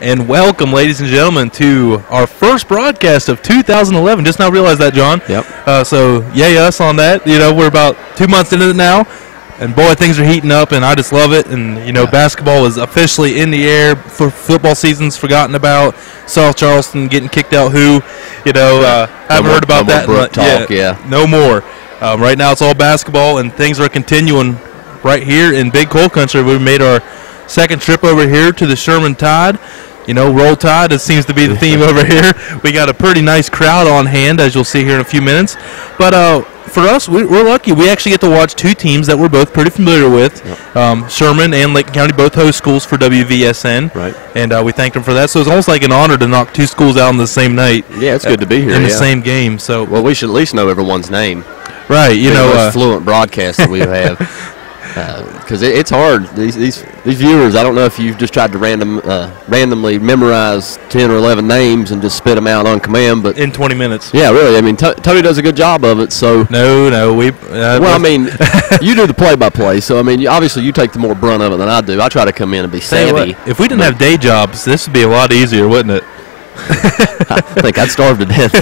And welcome, ladies and gentlemen, to our first broadcast of 2011. Just now realized that, John. Yep. So, yay us on that. You know, we're about 2 months into it now. And, boy, things are heating up, and I just love it. And, you know, basketball is officially in the air. For football season's forgotten about. South Charleston getting kicked out who. You know, haven't heard about that. No more. Right now it's all basketball, and things are continuing right here in Big Coal Country. We made our second trip over here to the Sherman Tide. You know, Roll Tide, it seems to be the theme over here. We got a pretty nice crowd on hand, as you'll see here in a few minutes. But for us, we're lucky. We actually get to watch two teams that we're both pretty familiar with. Yep. Sherman and Lincoln County, both host schools for WVSN. Right. And we thank them for that. So it's almost like an honor to knock two schools out on the same night. Yeah, it's good to be here. In the same game. So well, we should at least know everyone's name. Right. You know, most fluent broadcast that we have. Because it's hard. These viewers, I don't know if you've just tried to randomly memorize 10 or 11 names and just spit them out on command, but in 20 minutes. Yeah, really. I mean, Tony does a good job of it. So no, we. Well, I mean, you do the play-by-play, so I mean, obviously you take the more brunt of it than I do. I try to come in and be savvy. If we didn't have day jobs, this would be a lot easier, wouldn't it? I think I'd starve to death.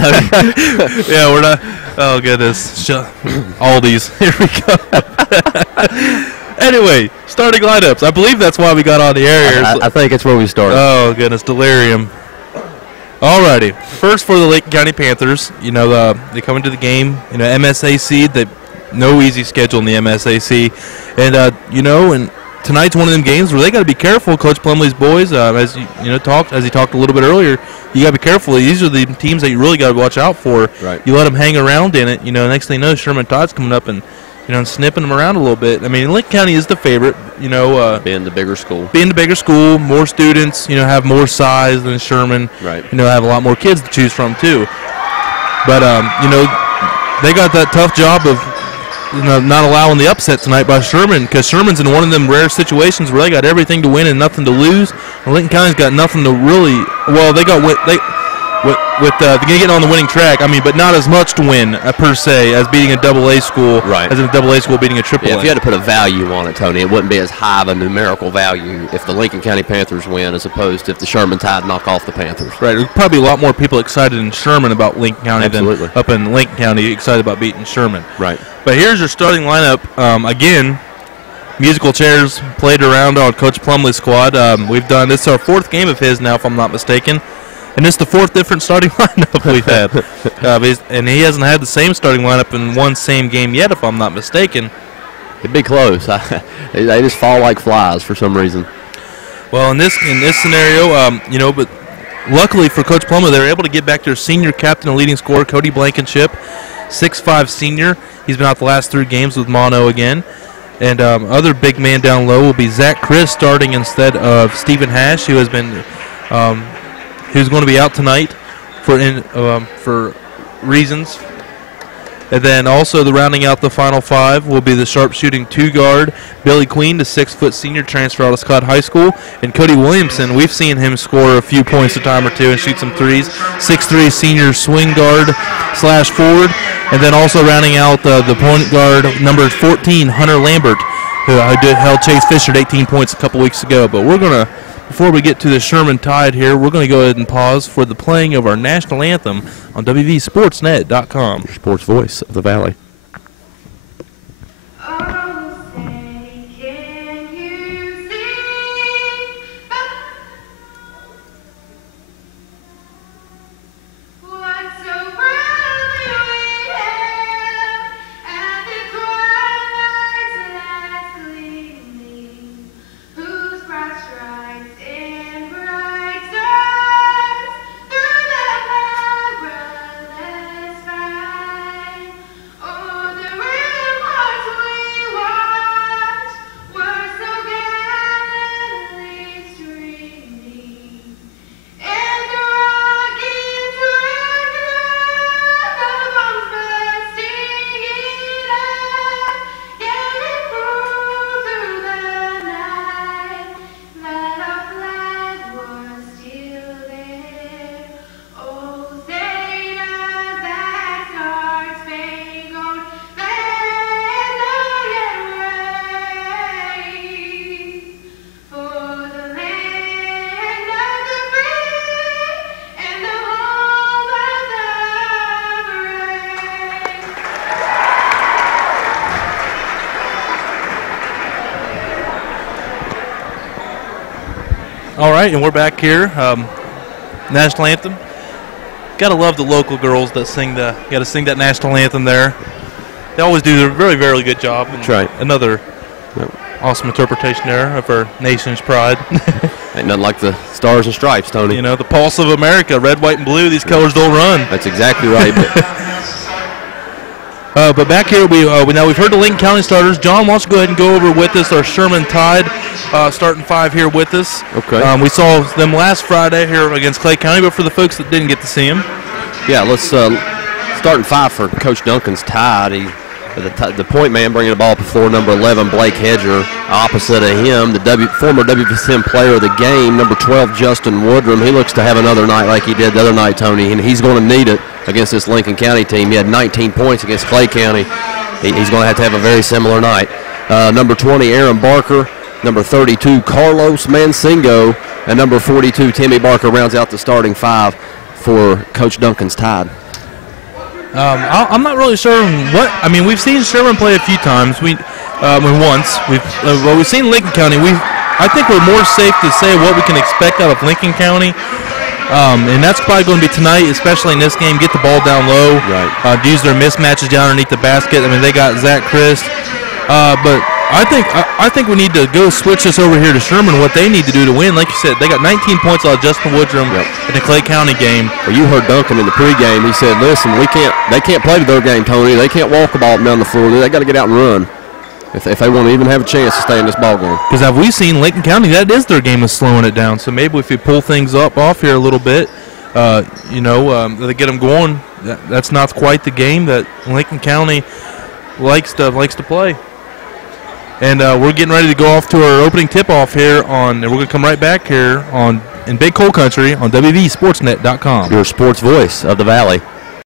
Yeah, we're not. Oh, goodness. Aldi's. Here we go. Anyway, starting lineups. I believe that's why we got on the air here. I think it's where we started. Oh, goodness. Delirium. All righty. First for the Lincoln County Panthers. You know, they come into the game, you know, MSAC. They no easy schedule in the MSAC. And, you know, and tonight's one of them games where they got to be careful. Coach Plumley's boys, as he talked a little bit earlier, you got to be careful. These are the teams that you really got to watch out for. Right. You let them hang around in it. You know, next thing you know, Sherman Tide's coming up and snipping them around a little bit. I mean, Lincoln County is the favorite. You know, being the bigger school, more students. You know, have more size than Sherman. Right. You know, have a lot more kids to choose from too. But you know, they got that tough job of not allowing the upset tonight by Sherman, because Sherman's in one of them rare situations where they got everything to win and nothing to lose. And Lincoln County's got nothing to really. Well, they got they're getting on the winning track. I mean, but not as much to win per se as beating a AA school. Right. As in a AA school beating a AAA. Yeah, if you had to put a value on it, Tony, it wouldn't be as high of a numerical value if the Lincoln County Panthers win as opposed to if the Sherman Tide knock off the Panthers. Right. There's probably a lot more people excited in Sherman about Lincoln County Absolutely. than up in Lincoln County excited about beating Sherman. Right. But here's your starting lineup. Again, musical chairs played around on Coach Plumley's squad. We've done this is our fourth game of his now, if I'm not mistaken. And this is the fourth different starting lineup we've had. And he hasn't had the same starting lineup in one same game yet, if I'm not mistaken. It'd be close. They just fall like flies for some reason. Well, in this scenario, you know, but luckily for Coach Plumley, they were able to get back their senior captain and leading scorer, Cody Blankenship, 6'5" senior. He's been out the last 3 games with mono again. And other big man down low will be Zach Chris starting instead of Stephen Hash, who has been who's going to be out tonight for reasons. And then also the rounding out the final 5 will be the sharpshooting 2-guard, Billy Queen, the 6-foot senior transfer out of Scott High School. And Cody Williamson, we've seen him score a few points a time or two and shoot some threes. 6'3" senior swing guard / forward. And then also rounding out the point guard, number 14, Hunter Lambert, who held Chase Fisher at 18 points a couple weeks ago. But we're going to, before we get to the Sherman Tide here, we're going to go ahead and pause for the playing of our national anthem on WVSportsNet.com. Your sports voice of the Valley. Oh All right, and we're back here. National anthem. Gotta love the local girls that gotta sing that national anthem there. They always do a very, very good job. That's right. Another awesome interpretation there of our nation's pride. Ain't nothing like the stars and stripes, Tony. You know, the pulse of America, red, white, and blue. These colors don't run. That's exactly right. But back here, now we've heard the Lincoln County starters. John, why don't you go ahead and go over with us our Sherman Tide starting 5 here with us. Okay. We saw them last Friday here against Clay County, but for the folks that didn't get to see them. Yeah, let's starting 5 for Coach Duncan's Tide. The point man bringing the ball up the floor, number 11, Blake Hedger. Opposite of him, the former WSM player of the game, number 12, Justin Woodrum. He looks to have another night like he did the other night, Tony, and he's going to need it against this Lincoln County team. He had 19 points against Clay County. He's going to have a very similar night. Number 20, Aaron Barker. Number 32, Carlos Mansingo. And number 42, Timmy Barker rounds out the starting 5 for Coach Duncan's Tide. I'm not really sure what. I mean, we've seen Sherman play a few times. Once we've seen Lincoln County. I think we're more safe to say what we can expect out of Lincoln County, and that's probably going to be tonight, especially in this game. Get the ball down low, right? Use their mismatches down underneath the basket. I mean, they got Zach Christ, but I think we need to go switch this over here to Sherman. What they need to do to win, like you said, they got 19 points out of Justin Woodrum in the Clay County game. Well, you heard Duncan in the pregame. He said, "Listen, they can't play to their game, Tony. They can't walk the ball down the floor. They got to get out and run if they want to even have a chance to stay in this ball game." Because have we seen Lincoln County? That is their game, is slowing it down. So maybe if we pull things off here a little bit, they get them going. That's not quite the game that Lincoln County likes to play. And we're getting ready to go off to our opening tip-off here and we're going to come right back here in Big Coal Country on WVSportsNet.com. Your sports voice of the Valley.